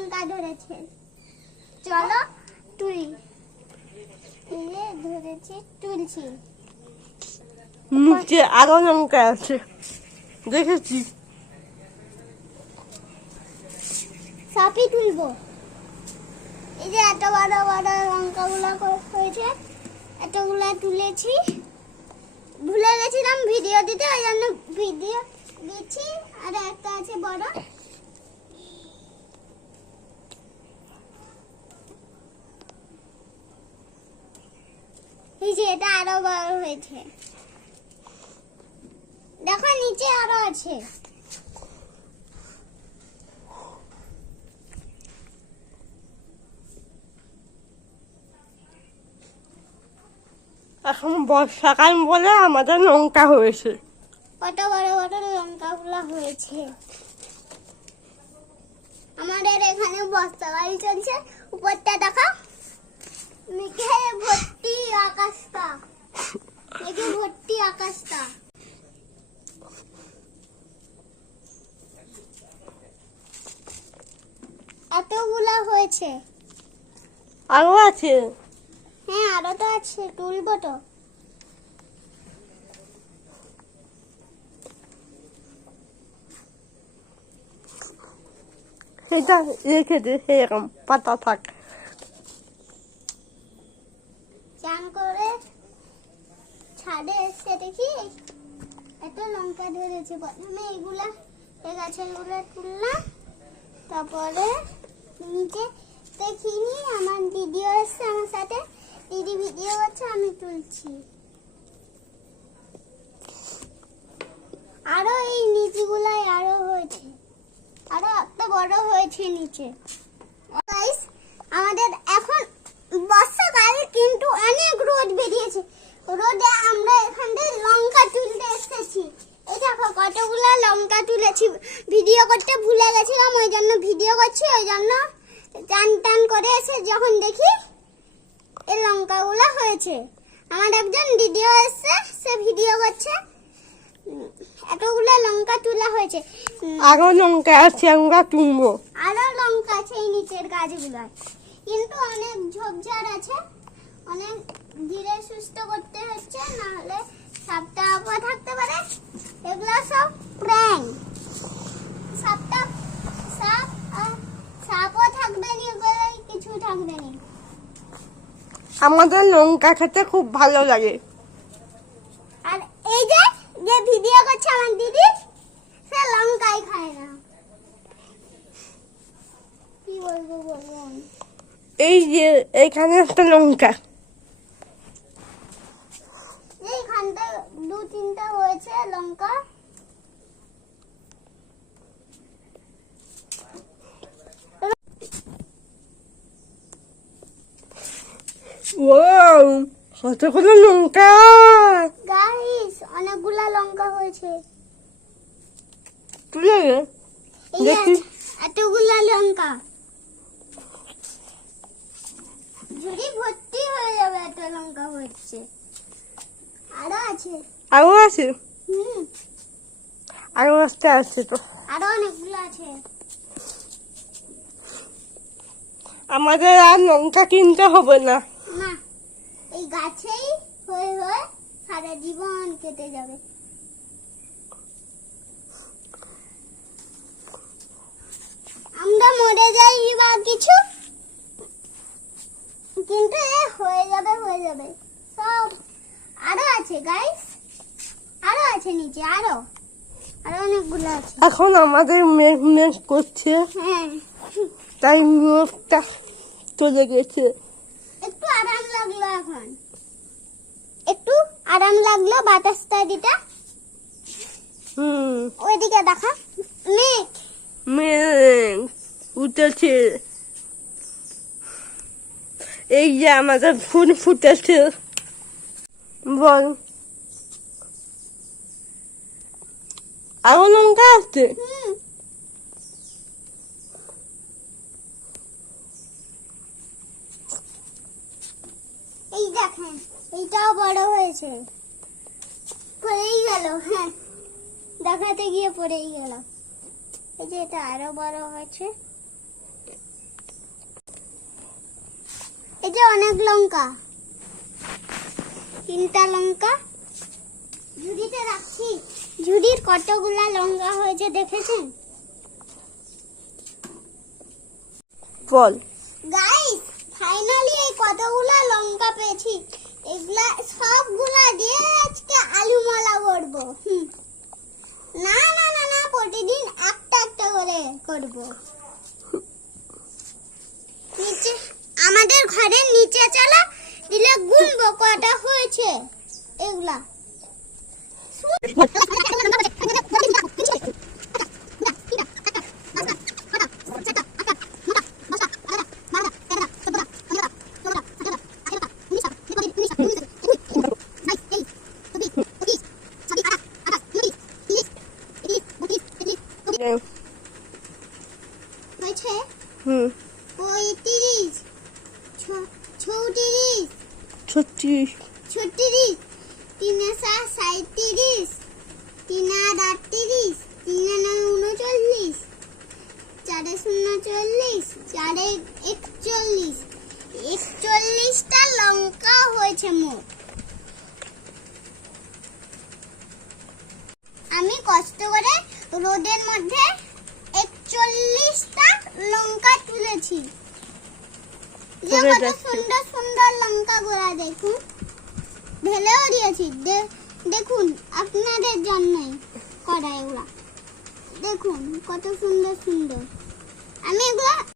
লঙ্কা ধরেছে। চলো তুলি যে ধরেছি তুলছি নিচে আরও লঙ্কা আছে। দেখেছি। সবই তুলবো। এই যে এত বড় বড় লঙ্কাগুলো ক- হয়েছে এতগুলো তুলেছি। ভুলে গেছিলাম ভিডিও দিতে ওই জন্য ভিডিও দিচ্ছি। আর একটা আছে বড়। যে এটা আরও বড় হয়েছে। দেখো নিচে আরও আছে। এখন বর্ষাকাল বলে আমাদের লঙ্কা হয়েছে। কত বড় বড় লঙ্কা লঙ্কাগুলো হয়েছে। আমাদের এখানে বস্তা গাড়ি চলছে। উপরটা দেখা মেঘে ভর্তি আকাশটা। মেঘে ভর্তি আকাশটা। এতগুলা হয়েছে। আরও আছে? হ্যাঁ আরও তো আছে তুলবো তো। সেটা রেখে দে সেরকম পাতা থাক চান করে ছাদে এসে দেখি। এত লঙ্কা ধরেছে, প্রথমে এগুলা, এই গাছেরগুলো তুললাম, তারপরে নিচে দেখিনি, আমার দিদিও এসছে আমার সাথে, দিদি ভিডিও করছে, আমি তুলছি। আরও এই নিচগুলাই আরও হয়েছে, আরও একটা বড় হয়েছে নিচে গাইস আমাদের এখন বর্ষাকাল কিন্তু অনেক রোদ বেরিয়েছে রোদে আমরা এখান থেকে লঙ্কা তুলতে এসেছি এই দেখো কতগুলো লঙ্কা তুলেছি ভিডিও করতে ভুলে গেছিলাম ওই জন্য ভিডিও করছি ওই জন্য টান টান করে এসে যখন দেখি এই লঙ্কাগুলো হয়েছে। আমার একজন ভিডিও এসছে সে ভিডিও করছে। এতগুলো লঙ্কা তোলা হয়েছে। আরও লঙ্কা আছে আমরা তুলবো। আরও লঙ্কা আছে এই নিচের গাছগুলোয়। কিন্তু অনেক ঝোপঝাড় আছে। অনেক ধীরে সুস্থ করতে হচ্ছে না হলে সাপটা আপা থাকতে পারে। এগুলো সব আমাদের লঙ্কা খেতে খুব ভালো লাগে। আর এই যে যে ভিডিও করছে আমার দিদি সে লঙ্কাই খায় না। কি বলব বলুন? এই যে এখানে একটা লঙ্কা। এইখানটা দু তিনটা হয়েছে লঙ্কা। ও কতগুলো লঙ্কা। গাইস অনেকগুলা লঙ্কা হয়েছে। নে। দেখি। এতগুলা লঙ্কা। ঝুড়ি ভর্তি হয়ে যাবে এত লঙ্কা হচ্ছে। আরও আছে। আরও আছে? হুম। আরও আসতে আছে তো। আরও অনেকগুলো আছে। আমাদের আর লঙ্কা কিনতে হবে না। না এই গাছেই হয়ে হয়ে সারা জীবন কেটে যাবে। আমরা মরে যাই বা কিছু কিন্তু এ হয়ে যাবে হয়ে যাবে। সব আরও আছে গাইস আরও আছে নিচে আরও। আরও অনেকগুলো আছে। এখন আমাদের মেঘ মেঘ করছে। হ্যাঁ। তাই মেঘটা চলে গেছে। একটু আরাম লাগল এখন। একটু আরাম লাগল বাতাসটা দিতে। হুম। ওইদিকে দেখা। মেঘ। মেঘ উঠেছে এই যে আমাদের ফুল ফুটেছে। বল। আরও লঙ্কা আছে? হুম। হ্যাঁ এটাও বড় হয়েছে। পড়েই গেল হ্যাঁ। দেখাতে গিয়ে পড়েই গেল। এই যে এটা আরও বড় হয়েছে। এটা অনেক লঙ্কা। তিনটা লঙ্কা। ঝুড়িতে রাখছি। ঝুড়ির কতগুলা লঙ্কা হয়েছে দেখেছেন? ফল কতগুলা লঙ্কা পেয়েছি? এগুলা সবগুলা দিয়ে আজকে আলু মালা করব। না না না না, প্রতিদিন একটা একটা করে করব। নিচে, আমাদের ঘরের নিচে চলা দিলে গুনবো, কটা হয়েছে? এগুলা। হয়েছে আমি কষ্ট করে রোদের মধ্যে একচল্লিশটা লঙ্কা তুলেছি। যে কত সুন্দর সুন্দর লঙ্কা গোড়া দেখুন। ঢেলেও দিয়েছি। দেখুন আপনাদের জন্যই করা এগুলা দেখুন কত সুন্দর সুন্দর। আমি এগুলা